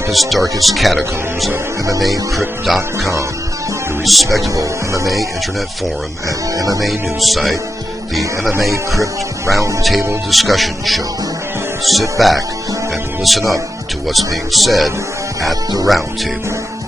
deepest, darkest catacombs of MMAcrypt.com, your respectable MMA internet forum and MMA news site, the MMA Crypt Roundtable Discussion Show. Sit back and listen up to what's being said at the Roundtable.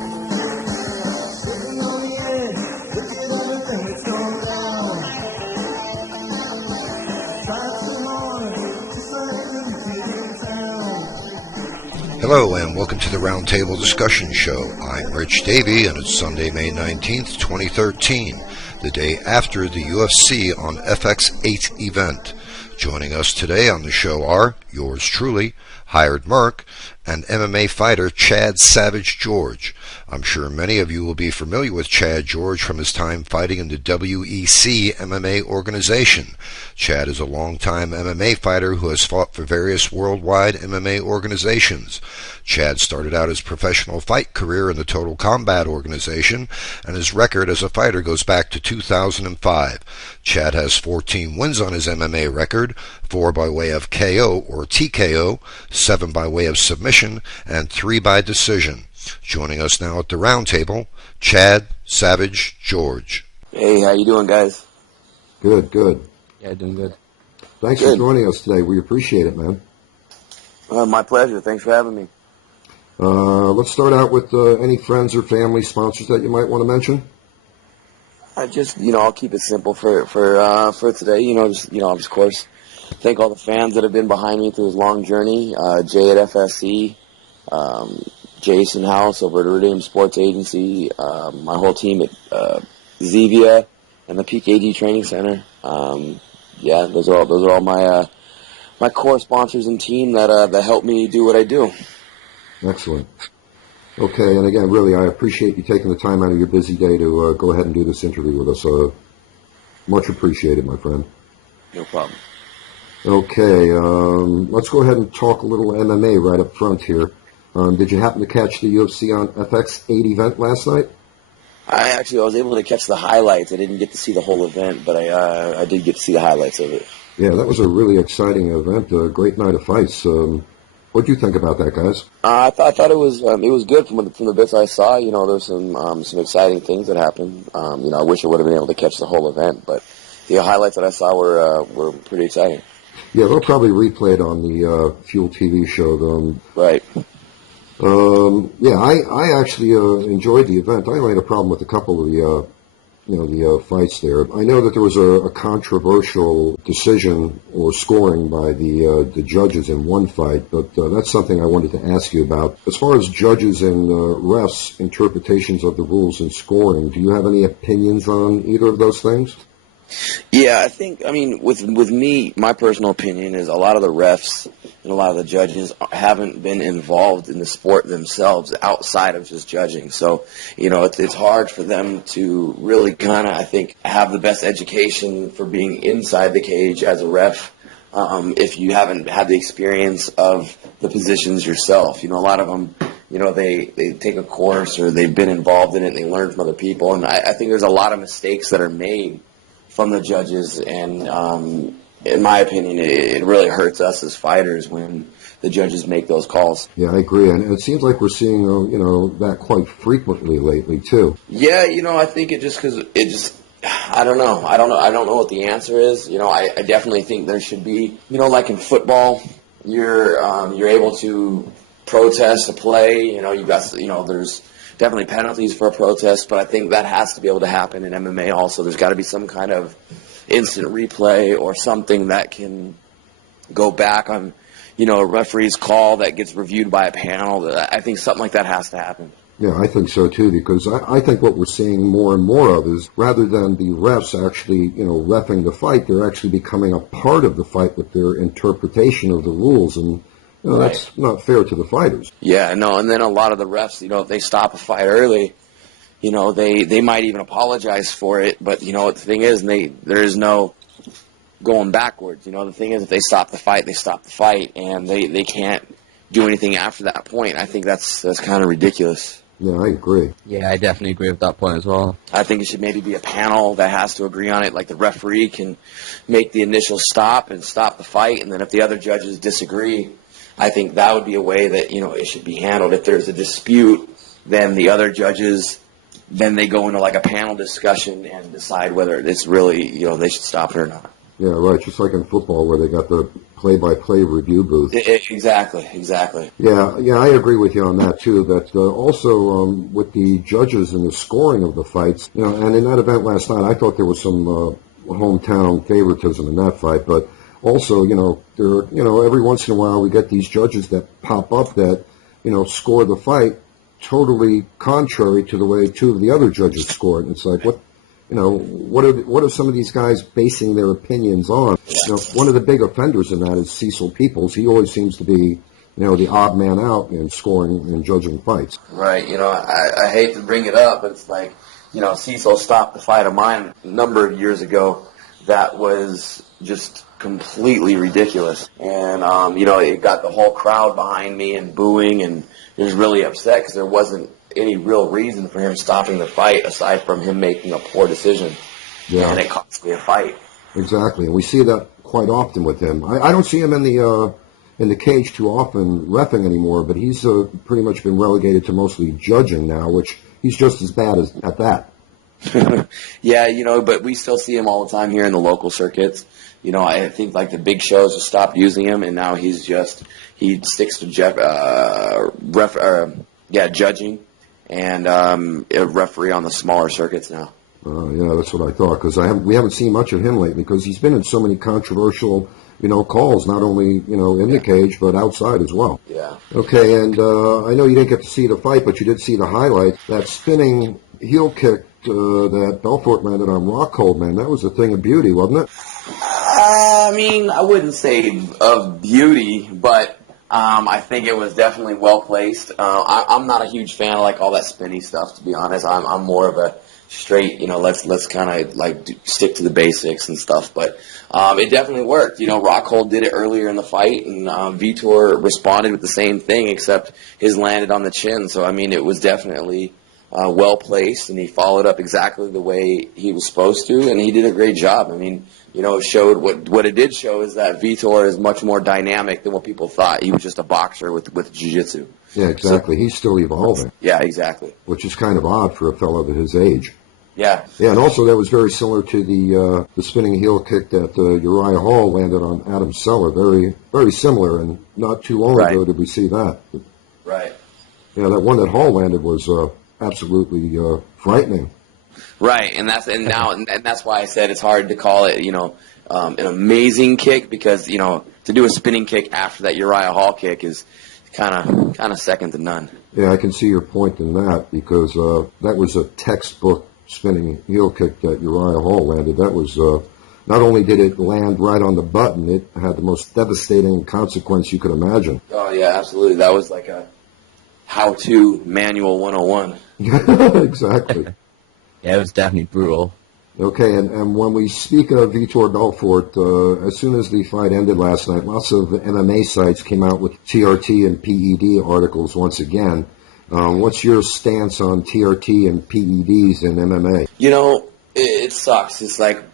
Hello and welcome to the Roundtable Discussion Show. I'm Rich Davie and it's Sunday, May 19th, 2013, the day after the UFC On FX 8 event. Joining us today on the show are yours truly, Hired Merc, and MMA fighter Chad Savage George. I'm sure many of you will be familiar with Chad George from his time fighting in the WEC MMA organization. Chad is a longtime MMA fighter who has fought for various worldwide MMA organizations. Chad started out his professional fight career in the Total Combat organization, and his record as a fighter goes back to 2005. Chad has 14 wins on his MMA record, 4 by way of KO or TKO, 7 by way of submission, and 3 by decision. Joining us now at the Roundtable, Chad Savage George. Hey, how you doing, guys? Good. Yeah, doing good. Thanks for joining us today. We appreciate it, man. My pleasure. Thanks for having me. Let's start out with any friends or family sponsors that you might want to mention. I'll keep it simple for today. Of course, thank all the fans that have been behind me through this long journey. Jay at FSC, Jason House over at Iridium Sports Agency, my whole team at Zevia and the PKD Training Center. Those are all my core sponsors and team that help me do what I do. Excellent. Okay, and again, really, I appreciate you taking the time out of your busy day to go ahead and do this interview with us. Much appreciated, my friend. No problem. Okay, let's go ahead and talk a little MMA right up front here. Did you happen to catch the UFC On FX 8 event last night? I was able to catch the highlights. I didn't get to see the whole event, but I did get to see the highlights of it. Yeah, that was a really exciting event, a great night of fights. What do you think about that, guys? I thought it was good from the bits I saw. There's some exciting things that happened. I wish I would have been able to catch the whole event, but the highlights that I saw were pretty exciting. Yeah, they'll probably replay it on the Fuel TV show, though. Right. I actually enjoyed the event. I only had a problem with a couple of the fights there. I know that there was a controversial decision or scoring by the judges in one fight, but that's something I wanted to ask you about. As far as judges and refs' interpretations of the rules and scoring, do you have any opinions on either of those things? Yeah, with me, my personal opinion is a lot of the refs and a lot of the judges haven't been involved in the sport themselves outside of just judging. So, it's hard for them to really kind of, I think, have the best education for being inside the cage as a ref if you haven't had the experience of the positions yourself. A lot of them, they take a course or they've been involved in it and they learn from other people. And I think there's a lot of mistakes that are made from the judges, and in my opinion, it really hurts us as fighters when the judges make those calls. Yeah, I agree, and it seems like we're seeing that quite frequently lately too. Yeah, I think I don't know. I don't know what the answer is. I definitely think there should be, like in football, you're able to protest a play. There's definitely penalties for a protest, but I think that has to be able to happen in MMA also. There's got to be some kind of instant replay or something that can go back on, a referee's call that gets reviewed by a panel. I think something like that has to happen. Yeah, I think so too, because I think what we're seeing more and more of is rather than the refs actually, reffing the fight, they're actually becoming a part of the fight with their interpretation of the rules, and that's not fair to the fighters. Yeah, no, and then a lot of the refs, if they stop a fight early, they might even apologize for it, but, the thing is, there is no going backwards. The thing is, if they stop the fight, they stop the fight, and they can't do anything after that point. I think that's kind of ridiculous. Yeah, I agree. Yeah, I definitely agree with that point as well. I think it should maybe be a panel that has to agree on it, like the referee can make the initial stop and stop the fight, and then if the other judges disagree, I think that would be a way that, it should be handled. If there's a dispute, then the other judges, then they go into like a panel discussion and decide whether it's really, they should stop it or not. Yeah, right. Just like in football where they got the play-by-play review booth. Exactly. Yeah, I agree with you on that too. That also with the judges and the scoring of the fights, and in that event last night, I thought there was some hometown favoritism in that fight. But also, every once in a while we get these judges that pop up that, score the fight totally contrary to the way two of the other judges scored. And it's like, what are some of these guys basing their opinions on? One of the big offenders in that is Cecil Peoples. He always seems to be, the odd man out in scoring and judging fights. Right. I hate to bring it up, but it's like, Cecil stopped the fight of mine a number of years ago that was just completely ridiculous. And, it got the whole crowd behind me and booing, and he was really upset because there wasn't any real reason for him stopping the fight aside from him making a poor decision. Yeah. And it cost me a fight. Exactly, and we see that quite often with him. I don't see him in the cage too often reffing anymore, but he's pretty much been relegated to mostly judging now, which he's just as bad at that. Yeah, but we still see him all the time here in the local circuits. I think like the big shows have stopped using him, and now he sticks to judging and a referee on the smaller circuits now. Yeah, that's what I thought, because we haven't seen much of him lately, because he's been in so many controversial, calls, not only, in the cage, but outside as well. Yeah. Okay, and I know you didn't get to see the fight, but you did see the highlight. That spinning heel kick that Belfort landed on Rockhold, man, that was a thing of beauty, wasn't it? I wouldn't say of beauty, but I think it was definitely well placed. I'm not a huge fan of like all that spinny stuff, to be honest. I'm more of a straight, let's kind of like stick to the basics and stuff. But it definitely worked. Rockhold did it earlier in the fight, and Vitor responded with the same thing, except his landed on the chin. So it was definitely well placed, and he followed up exactly the way he was supposed to, and he did a great job. It showed what it did show is that Vitor is much more dynamic than what people thought. He was just a boxer with jiu-jitsu. Yeah, exactly. So, he's still evolving. Yeah, exactly. Which is kind of odd for a fellow of his age. Yeah. Yeah, and also that was very similar to the spinning heel kick that Uriah Hall landed on Adam Seller. Very, very similar, and not too long ago did we see that. Right. Yeah, that one that Hall landed was absolutely frightening. Right, and that's why I said it's hard to call it, an amazing kick, because to do a spinning kick after that Uriah Hall kick is kind of second to none. Yeah, I can see your point in that, because that was a textbook spinning heel kick that Uriah Hall landed. That was not only did it land right on the button, it had the most devastating consequence you could imagine. Oh yeah, absolutely. That was like a how-to manual 101. Exactly. Yeah, it was definitely brutal. Okay, and when we speak of Vitor Belfort, as soon as the fight ended last night, lots of MMA sites came out with TRT and PED articles once again. What's your stance on TRT and PEDs in MMA? It sucks. It's like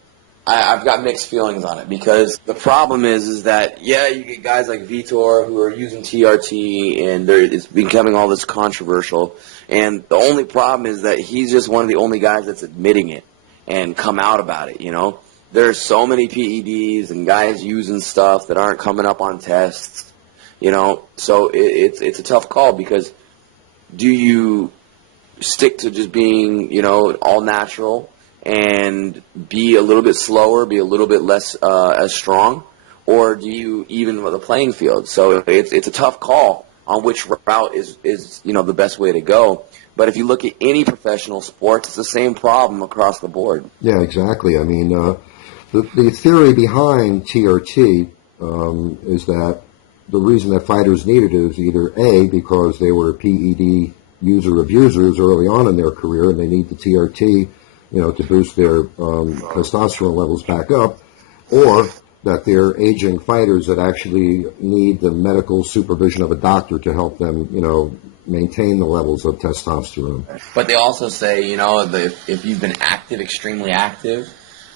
I've got mixed feelings on it, because the problem is that, you get guys like Vitor who are using TRT, and it's becoming all this controversial. And the only problem is that he's just one of the only guys that's admitting it and come out about it, There's so many PEDs and guys using stuff that aren't coming up on tests, So it's a tough call, because do you stick to just being, all natural and be a little bit slower, be a little bit less as strong, or do you even the playing field? So it's a tough call on which route is the best way to go. But if you look at any professional sport, it's the same problem across the board. Yeah, exactly. The theory behind TRT is that the reason that fighters needed it is either A, because they were PED abusers early on in their career, and they need the TRT, to boost their testosterone levels back up, or that they're aging fighters that actually need the medical supervision of a doctor to help them, maintain the levels of testosterone. But they also say, that if you've been active, extremely active,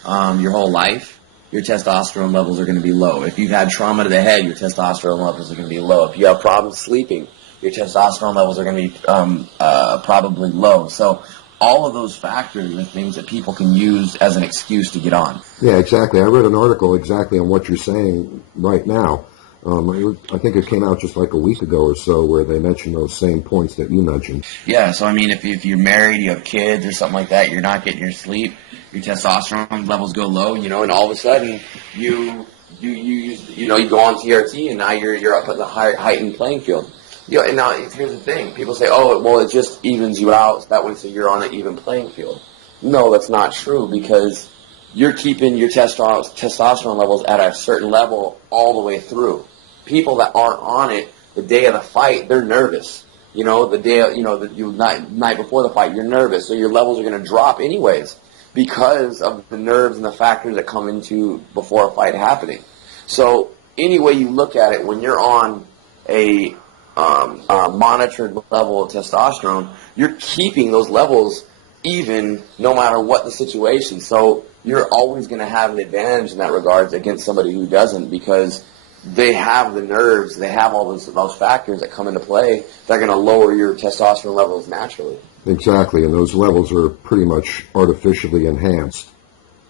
your whole life, your testosterone levels are going to be low. If you've had trauma to the head, your testosterone levels are going to be low. If you have problems sleeping, your testosterone levels are going to be probably low. So all of those factors are things that people can use as an excuse to get on. Yeah, exactly. I read an article exactly on what you're saying right now. I think it came out just like a week ago or so where they mentioned those same points that you mentioned. Yeah, so I mean, if you're married, you have kids or something like that, you're not getting your sleep, your testosterone levels go low, and all of a sudden you go on TRT, and now you're up at the heightened playing field. And now here's the thing: people say, "Oh, well, it just evens you out that way, so you're on an even playing field." No, that's not true, because you're keeping your testosterone levels at a certain level all the way through. People that aren't on it the day of the fight, they're nervous. The day, the night before the fight, you're nervous, so your levels are going to drop anyways because of the nerves and the factors that come into before a fight happening. So any way you look at it, when you're on a monitored level of testosterone, you're keeping those levels even no matter what the situation. So you're always going to have an advantage in that regards against somebody who doesn't, because they have the nerves, they have all those factors that come into play that are going to lower your testosterone levels naturally. Exactly, and those levels are pretty much artificially enhanced.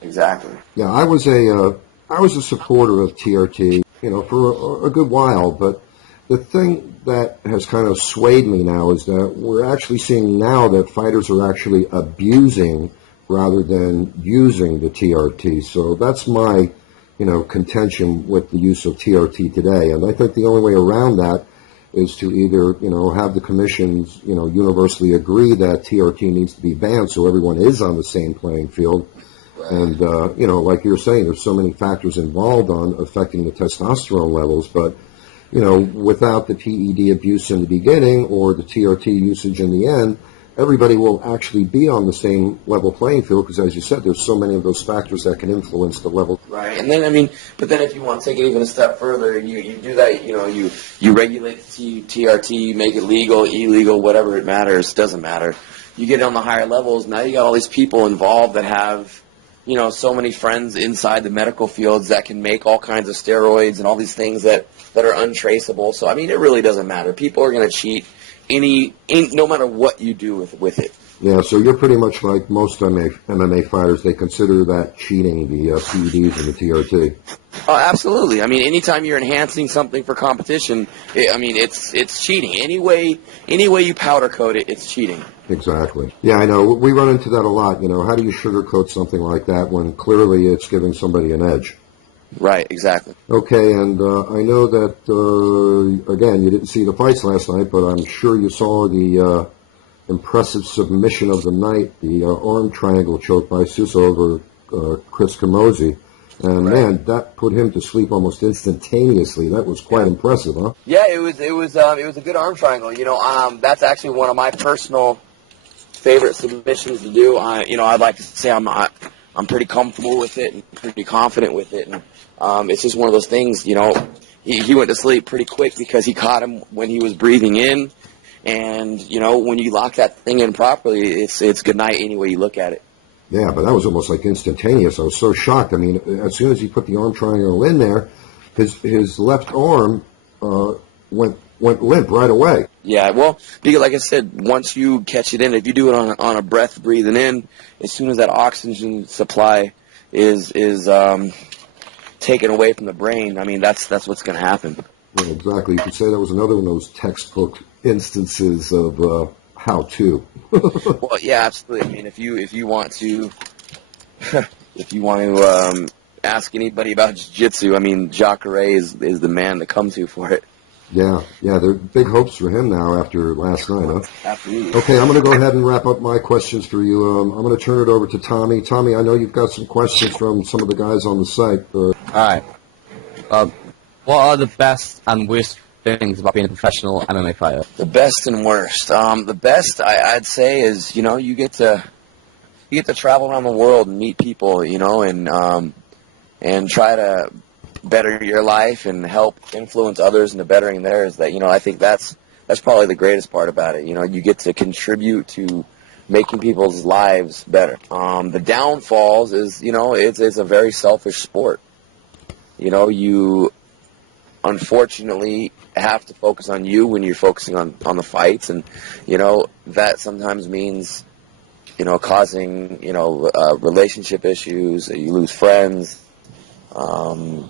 Exactly. Yeah, I was a supporter of TRT, for a good while, but the thing that has kind of swayed me now is that we're actually seeing now that fighters are actually abusing rather than using the TRT. So that's my contention with the use of TRT today. And I think the only way around that is to either, have the commissions, universally agree that TRT needs to be banned so everyone is on the same playing field. And, like you're saying, there's so many factors involved on affecting the testosterone levels, but, without the PED abuse in the beginning or the TRT usage in the end, everybody will actually be on the same level playing field because, as you said, there's so many of those factors that can influence the level. Right, and then, but then if you want to take it even a step further, you do that, you regulate the TRT, make it legal, illegal, whatever it matters, doesn't matter. You get on the higher levels, now you got all these people involved that have, so many friends inside the medical fields that can make all kinds of steroids and all these things that are untraceable. So, it really doesn't matter. People are going to cheat no matter what you do with it. Yeah, so you're pretty much like most MMA fighters. They consider that cheating, the PEDs and the TRT. Oh, absolutely. Anytime you're enhancing something for competition, it's cheating. Any way you powder coat it, it's cheating. Exactly. Yeah, I know. We run into that a lot. How do you sugarcoat something like that when clearly it's giving somebody an edge? Right, exactly. Okay, and I know that, again, you didn't see the fights last night, but I'm sure you saw the impressive submission of the night, the arm triangle choke by Sousa over Chris Camozzi. And, right. Man, that put him to sleep almost instantaneously. That was quite impressive, huh? Yeah, it was a good arm triangle. That's actually one of my personal favorite submissions to do. I'd like to say I'm pretty comfortable with it and pretty confident with it. And it's just one of those things, he went to sleep pretty quick because he caught him when he was breathing in. And, when you lock that thing in properly, it's good night any way you look at it. Yeah, but that was almost like instantaneous. I was so shocked. As soon as he put the arm triangle in there, his left arm went limp right away. Yeah, well, because like I said, once you catch it in, if you do it on a breath breathing in, as soon as that oxygen supply is taken away from the brain, that's what's going to happen. Yeah, exactly. You could say that was another one of those textbook instances of how to. Well, yeah, absolutely. If you want to ask anybody about jiu-jitsu, Jacare is the man to come to for it. Yeah, there are big hopes for him now after last night, huh? Absolutely. Okay, I'm going to go ahead and wrap up my questions for you. I'm going to turn it over to Tommy. Tommy, I know you've got some questions from some of the guys on the site. All right. What are the best and worst things about being a professional MMA fighter? The best and worst. The best I'd say is you get to travel around the world and meet people, and try to better your life and help influence others into bettering theirs. That I think that's probably the greatest part about it. You get to contribute to making people's lives better. The downfalls is it's a very selfish sport. You unfortunately have to focus on you when you're focusing on the fights, and that sometimes means causing relationship issues. You lose friends, and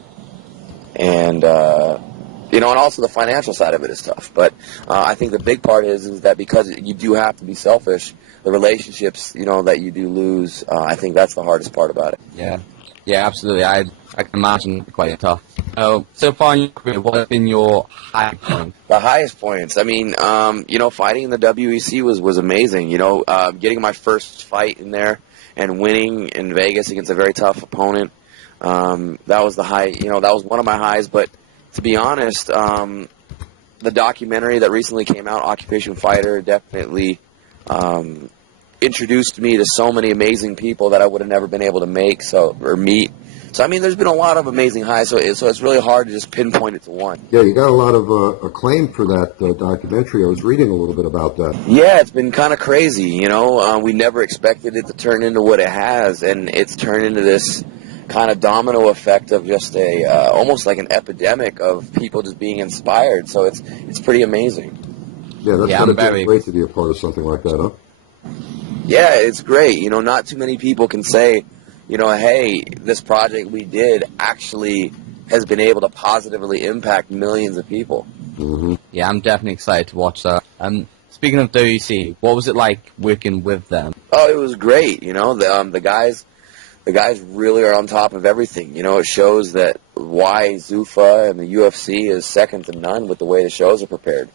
and also the financial side of it is tough. But I think the big part is that because you do have to be selfish, the relationships that you do lose, I think that's the hardest part about it. Yeah, absolutely. I can imagine it quite tough. So far in your career, what have been your high points? The highest points. I mean, fighting in the WEC was amazing. Getting my first fight in there and winning in Vegas against a very tough opponent. That was the high. That was one of my highs. But to be honest, the documentary that recently came out, Occupation Fighter, definitely introduced me to so many amazing people that I would have never been able to meet. So I mean, there's been a lot of amazing highs. So it's really hard to just pinpoint it to one. Yeah, you got a lot of acclaim for that documentary. I was reading a little bit about that. Yeah, it's been kind of crazy. We never expected it to turn into what it has, and it's turned into this kind of domino effect of just almost like an epidemic of people just being inspired. So it's pretty amazing. Yeah, that's gotta be great to be a part of something like that, huh? Yeah, it's great. Not too many people can say, hey, this project we did actually has been able to positively impact millions of people. Mm-hmm. Yeah, I'm definitely excited to watch that. Speaking of WEC, what was it like working with them? Oh, it was great. The guys really are on top of everything. It shows that why Zuffa and the UFC is second to none with the way the shows are prepared.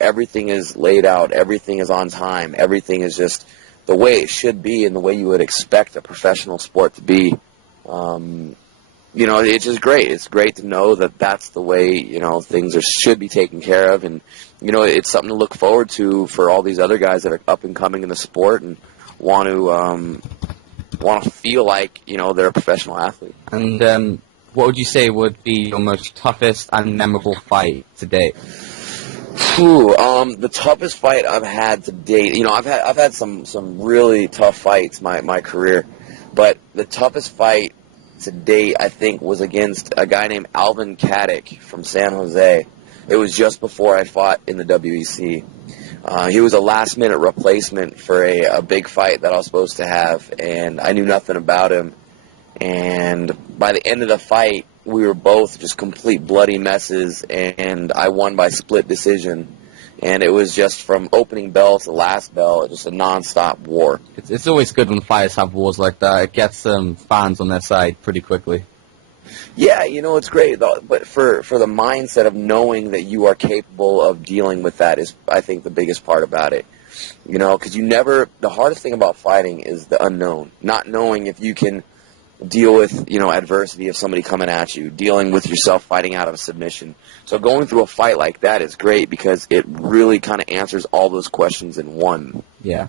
Everything is laid out. Everything is on time. Everything is just the way it should be and the way you would expect a professional sport to be. It's just great. It's great to know that that's the way, things should be taken care of. And, it's something to look forward to for all these other guys that are up and coming in the sport and want to feel like, they're a professional athlete. And what would you say would be your most toughest and memorable fight to date? The toughest fight I've had to date, I've had some really tough fights my career, but the toughest fight to date I think was against a guy named Alvin Kadek from San Jose. It was just before I fought in the WEC. He was a last minute replacement for a big fight that I was supposed to have, and I knew nothing about him. And by the end of the fight, we were both just complete bloody messes, and I won by split decision. And it was just from opening bell to last bell, just a non-stop war. It's always good when fighters have wars like that. It gets fans on their side pretty quickly. Yeah, it's great, but for the mindset of knowing that you are capable of dealing with that is, I think, the biggest part about it. Because the hardest thing about fighting is the unknown, not knowing if you can deal with, adversity of somebody coming at you, dealing with yourself fighting out of a submission. So going through a fight like that is great because it really kind of answers all those questions in one. Yeah.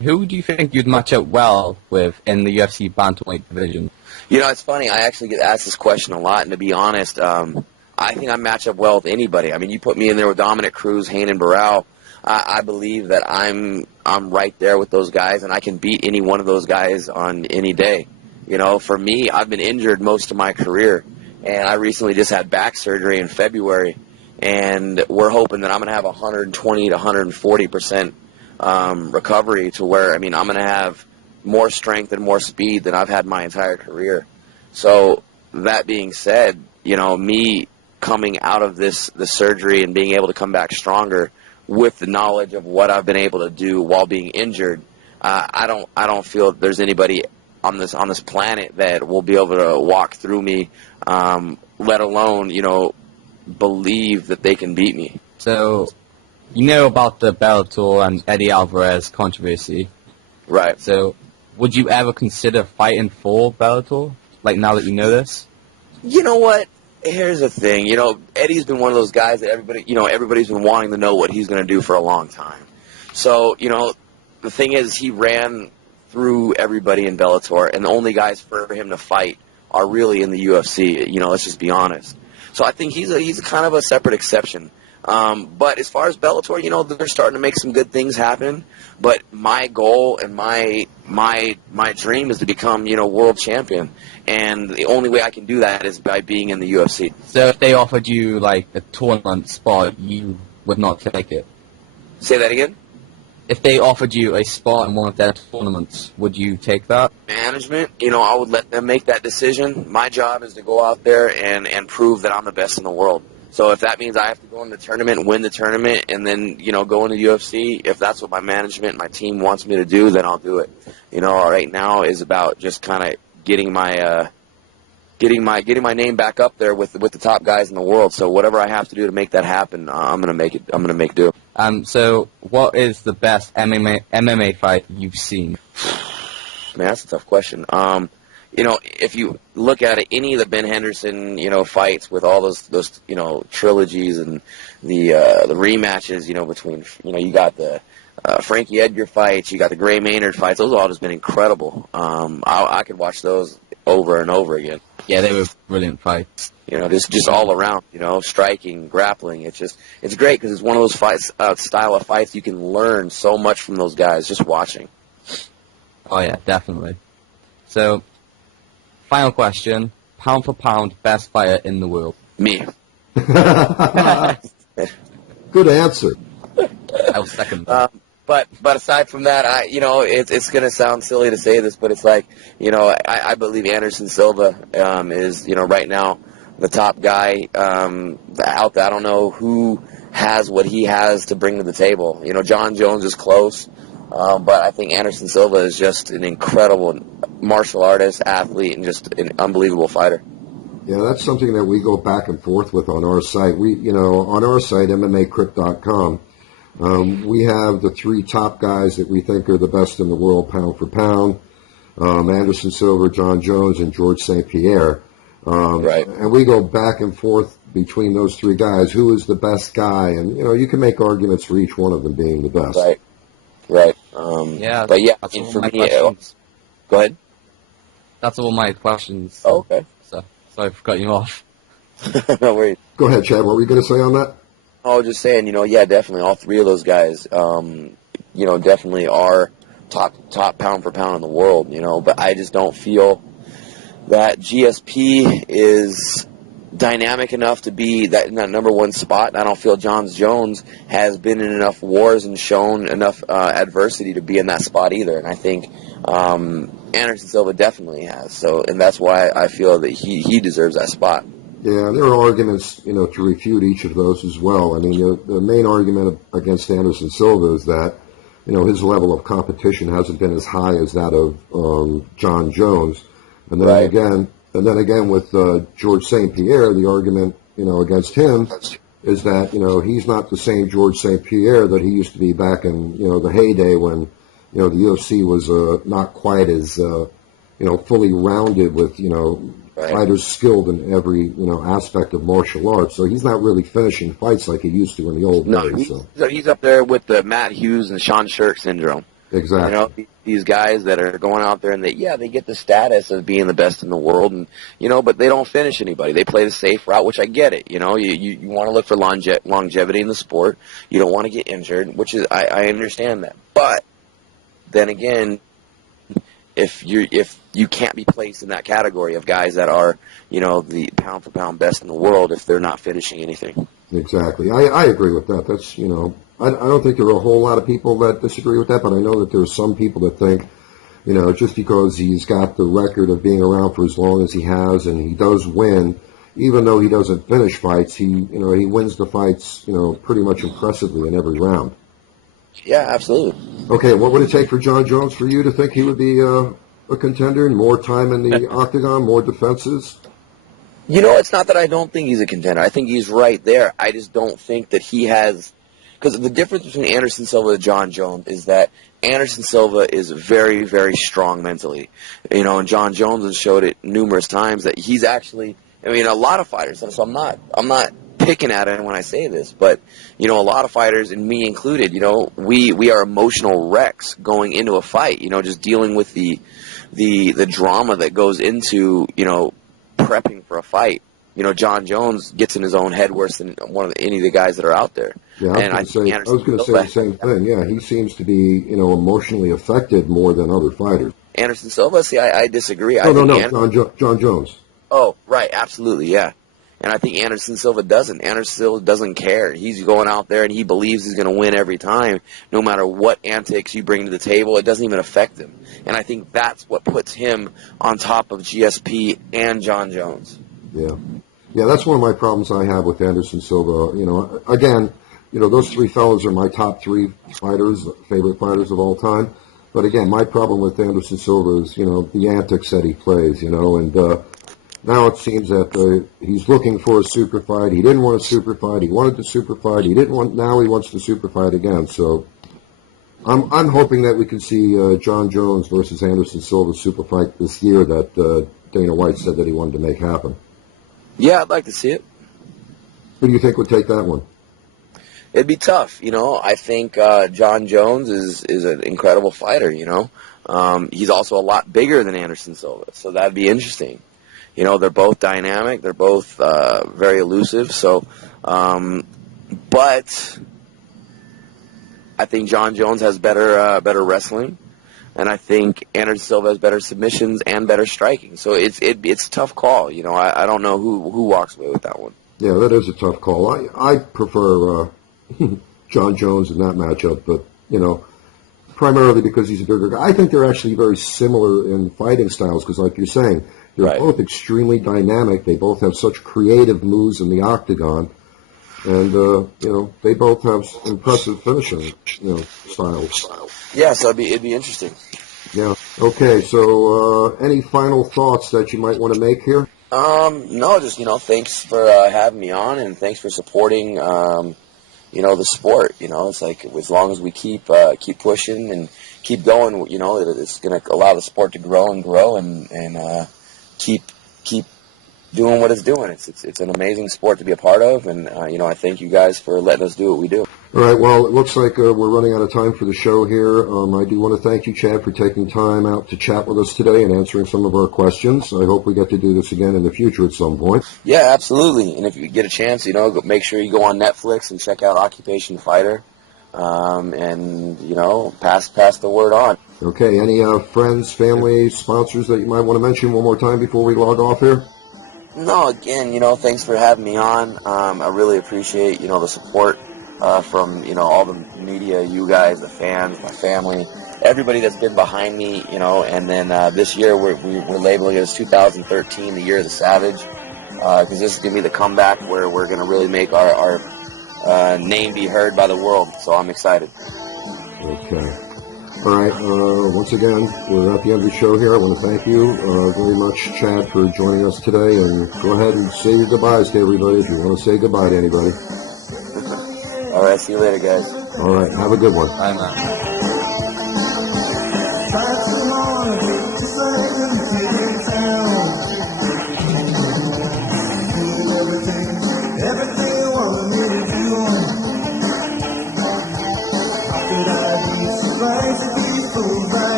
Who do you think you'd match up well with in the UFC bantamweight division? It's funny. I actually get asked this question a lot, and to be honest, I think I match up well with anybody. I mean, you put me in there with Dominic Cruz, Hayden Barral, I believe that I'm right there with those guys, and I can beat any one of those guys on any day. For me, I've been injured most of my career, and I recently just had back surgery in February, and we're hoping that I'm going to have 120 to 140% recovery to where, I'm going to have more strength and more speed than I've had my entire career. So that being said, me coming out of the surgery and being able to come back stronger with the knowledge of what I've been able to do while being injured, I don't feel that there's anybody on this planet that will be able to walk through me, let alone, believe that they can beat me. So, about the Bellator and Eddie Alvarez controversy. Right. So, would you ever consider fighting for Bellator? Like, now that you know this? You know what? Here's the thing. Eddie's been one of those guys that everybody's been wanting to know what he's going to do for a long time. So, the thing is, he ran through everybody in Bellator, and the only guys for him to fight are really in the UFC. Let's just be honest. So I think he's a kind of a separate exception. But as far as Bellator, they're starting to make some good things happen. But my goal and my dream is to become, world champion. And the only way I can do that is by being in the UFC. So if they offered you like a tournament spot, you would not take it? Say that again? If they offered you a spot in one of their tournaments, would you take that? Management, I would let them make that decision. My job is to go out there and prove that I'm the best in the world. So if that means I have to go in the tournament, win the tournament, and then, go into UFC, if that's what my management, my team wants me to do, then I'll do it. Right now is about just kind of getting my name back up there with the top guys in the world. So whatever I have to do to make that happen, I'm gonna make it. I'm gonna make do. So what is the best MMA fight you've seen? Man, that's a tough question. If you look at it, any of the Ben Henderson, fights with all those trilogies and the rematches, between, you got the Frankie Edgar fights, you got the Gray Maynard fights. Those have all just been incredible. I could watch those over and over again. Yeah, they were brilliant fights. Just all around, striking, grappling. It's great because it's one of those fights, style of fights you can learn so much from those guys just watching. Oh, yeah, definitely. So, final question. Pound for pound, best fighter in the world? Me. Good answer. I'll second that. But aside from that, it's going to sound silly to say this, but it's like, I believe Anderson Silva is, right now the top guy out there. I don't know who has what he has to bring to the table. John Jones is close, but I think Anderson Silva is just an incredible martial artist, athlete, and just an unbelievable fighter. Yeah, that's something that we go back and forth with on our site. On our site, MMAcrypt.com, we have the three top guys that we think are the best in the world, pound for pound: Anderson Silva, John Jones, and George St. Pierre. Right. And we go back and forth between those three guys. Who is the best guy? And you can make arguments for each one of them being the best. Right. Yeah. But yeah, that's all for my me, questions. Go ahead. That's all my questions. Oh, okay. So sorry for cutting you off. No worries. Go ahead, Chad. What were you going to say on that? I was just saying, yeah, definitely all three of those guys, definitely are top pound for pound in the world, but I just don't feel that GSP is dynamic enough to be that in that number one spot. And I don't feel John Jones has been in enough wars and shown enough adversity to be in that spot either. And I think Anderson Silva definitely has. And that's why I feel that he deserves that spot. Yeah, and there are arguments, to refute each of those as well. I mean, the main argument against Anderson Silva is that, his level of competition hasn't been as high as that of John Jones. And then again, with George St. Pierre, the argument, against him is that, he's not the same George St. Pierre that he used to be back in, the heyday when, the UFC was not quite as, fully rounded with, fighters skilled in every, aspect of martial arts. So he's not really finishing fights like he used to in the old days. So he's up there with the Matt Hughes and Sean Shirk syndrome. Exactly. These guys that are going out there and they get the status of being the best in the world, and but they don't finish anybody. They play the safe route, which I get it. You want to look for longevity in the sport. You don't want to get injured, which is I understand that. But then again, if you can't be placed in that category of guys that are, the pound for pound best in the world if they're not finishing anything. Exactly. I agree with that. That's, I don't think there are a whole lot of people that disagree with that, but I know that there are some people that think, just because he's got the record of being around for as long as he has and he does win, even though he doesn't finish fights, he wins the fights, pretty much impressively in every round. Yeah, absolutely. Okay, what would it take for John Jones for you to think he would be a contender? More time in the octagon, more defenses? It's not that I don't think he's a contender. I think he's right there. I just don't think that he has... Because the difference between Anderson Silva and John Jones is that Anderson Silva is very, very strong mentally. And John Jones has showed it numerous times that he's actually... a lot of fighters, so I'm not picking at him when I say this, but, a lot of fighters, and me included, we are emotional wrecks going into a fight, just dealing with the drama that goes into, prepping for a fight. John Jones gets in his own head worse than any of the guys that are out there. Yeah, I was going to say the same thing. Yeah, he seems to be, emotionally affected more than other fighters. Anderson Silva, see, I disagree. No, John Jones. Oh, right, absolutely, yeah. And I think Anderson Silva doesn't. Anderson Silva doesn't care. He's going out there and he believes he's going to win every time, no matter what antics you bring to the table. It doesn't even affect him. And I think that's what puts him on top of GSP and John Jones. Yeah. Yeah, that's one of my problems I have with Anderson Silva. Again, those three fellows are my top three favorite fighters of all time. But again, my problem with Anderson Silva is, the antics that he plays, and now it seems that he's looking for a super fight. He didn't want a super fight. He wanted the super fight. Now he wants the super fight again. So I'm hoping that we can see John Jones versus Anderson Silva super fight this year that Dana White said that he wanted to make happen. Yeah, I'd like to see it. Who do you think would take that one? It'd be tough, I think John Jones is an incredible fighter, He's also a lot bigger than Anderson Silva, so that'd be interesting. They're both dynamic. They're both very elusive. So, but I think John Jones has better wrestling, and I think Anderson Silva has better submissions and better striking. So it's a tough call. I don't know who walks away with that one. Yeah, that is a tough call. I prefer John Jones in that matchup, but primarily because he's a bigger guy. I think they're actually very similar in fighting styles because, like you're saying, they're both extremely dynamic. They both have such creative moves in the octagon, and they both have impressive finishing styles. Yeah, so it'd be interesting. Yeah. Okay. So, any final thoughts that you might want to make here? No, just thanks for having me on, and thanks for supporting the sport. It's like as long as we keep pushing and keep going, it's going to allow the sport to grow and keep doing what it's doing. It's an amazing sport to be a part of, and I thank you guys for letting us do what we do. All right. Well, it looks like we're running out of time for the show here. I do want to thank you, Chad, for taking time out to chat with us today and answering some of our questions. I hope we get to do this again in the future at some point. Yeah, absolutely. And if you get a chance, make sure you go on Netflix and check out Occupation Fighter, and pass the word on. Okay. Any friends, family, sponsors that you might want to mention one more time before we log off here? No, again, thanks for having me on. I really appreciate, the support from, all the media, you guys, the fans, my family, everybody that's been behind me, and then this year we're labeling it as 2013, the year of the Savage, because this is going to be the comeback where we're going to really make our name be heard by the world, so I'm excited. Okay. All right, once again, we're at the end of the show here. I want to thank you very much, Chad, for joining us today. And go ahead and say your goodbyes to everybody if you want to say goodbye to anybody. All right, see you later, guys. All right, have a good one. Bye, man.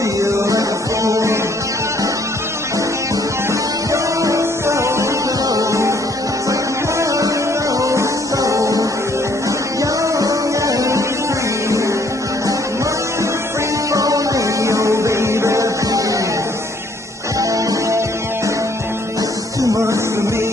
feel like a fool. You're so close, like a mellow soul. Young and free, running free for me, oh baby, please. This is too much for me.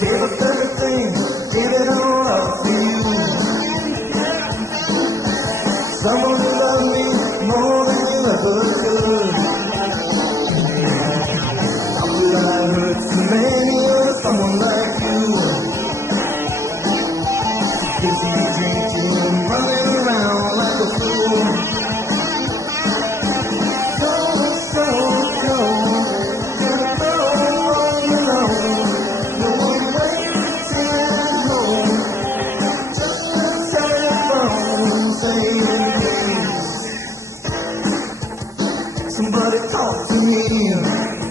Gave up everything, gave it all up for you. Someone who loved me more than you ever could. How could I hurt so many with someone like you? Busy drinking and running around like a fool. Go, you're so all alone. No one waiting at home. Just a telephone saying, please, somebody talk to me.